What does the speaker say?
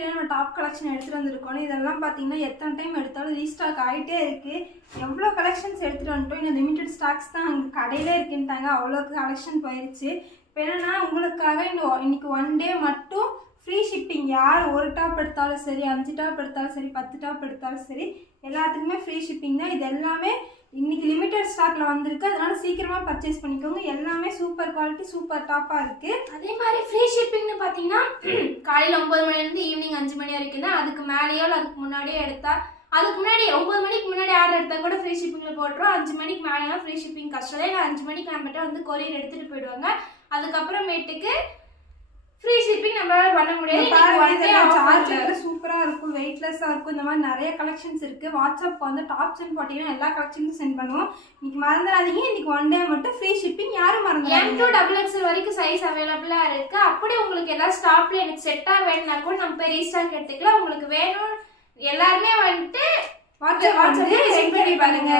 தெரியும் நம்ம top collection எடுத்துகிட்டு வந்திருக்கோம். இதெல்லாம் பார்த்தீங்கன்னா எத்தனை டைம் எடுத்தாலும் ரீஸ்டாக் ஆகிட்டே இருக்குது. எவ்வளோ கலெக்ஷன்ஸ் எடுத்துகிட்டு வந்துட்டோம். இன்னும் லிமிட்டட் ஸ்டாக்ஸ் தான் அங்கே கடையிலே இருக்குன்ட்டாங்க. அவ்வளோ கலெக்ஷன் போயிடுச்சு. இப்போ என்னென்னா உங்களுக்காக இன்னைக்கு 1 டே மட்டும் ஃப்ரீ ஷிப்பிங். யார் ஒரு டாப் எடுத்தாலும் சரி, 5 டாப் எடுத்தாலும் சரி, 10 டாப் எடுத்தாலும் சரி, எல்லாத்துக்குமே ஃப்ரீ ஷிப்பிங் தான். இது எல்லாமே இன்னைக்கு லிமிட்டட் ஸ்டாக்ல வந்திருக்கு. அதனால சீக்கிரமா பர்ச்சேஸ் பண்ணிக்கோங்க. எல்லாமே சூப்பர் குவாலிட்டி, சூப்பர் டாப்பா இருக்கு. அதே மாதிரி ஃப்ரீ ஷிப்பிங்னு பாத்தீங்கன்னா காலையில 9 மணிலேருந்து ஈவினிங் 5 மணி வரைக்கும் தான். அதுக்கு மேலேயோ அதுக்கு முன்னாடியே எடுத்தா, அதுக்கு முன்னாடி 9 மணிக்கு முன்னாடி ஆர்டர் எடுத்தா கூட ஃப்ரீ ஷிப்பிங்ல போட்டுரும். 5 மணிக்கு மேலே ஃப்ரீ ஷிப்பிங் கஷ்டம். இல்லை 5 மணிக்கு நம்மகிட்ட வந்து கொரியர் எடுத்துட்டு போயிடுவாங்க. அதுக்கப்புறமேட்டுக்கு ஃப்ரீ ஷிப்பிங் நம்மளால பண்ண முடியாது. சூப்பரா இருக்கும், வெயிட்லெஸ்ஸா இருக்கும். இந்த மாதிரி நிறைய கலெக்ஷன்ஸ் இருக்கு. வாட்ஸ்அப்க்கு வந்து டாப்ஸ் போட்டீங்கன்னா எல்லா கலெக்ஷன்ஸும் சென்ட் பண்ணுவோம். இன்னைக்கு மறந்துடாதீங்க, இன்னைக்கு 1 டே மட்டும் ஃப்ரீ ஷிப்பிங். யாரும் மறந்துடாதீங்க. M to XXL வரைக்கும் சைஸ் அவைலபிளா இருக்கு. அப்படி உங்களுக்கு எல்லா ஸ்டாப்ல எனக்கு செட்டா வேணும்னா கூட நம்ம போய் ரீஸ்டாக் எடுத்துக்கலாம். உங்களுக்கு வேணும் எல்லாருமே வந்துட்டு வாட்ஸ்அப் செக் பண்ணி பாருங்க.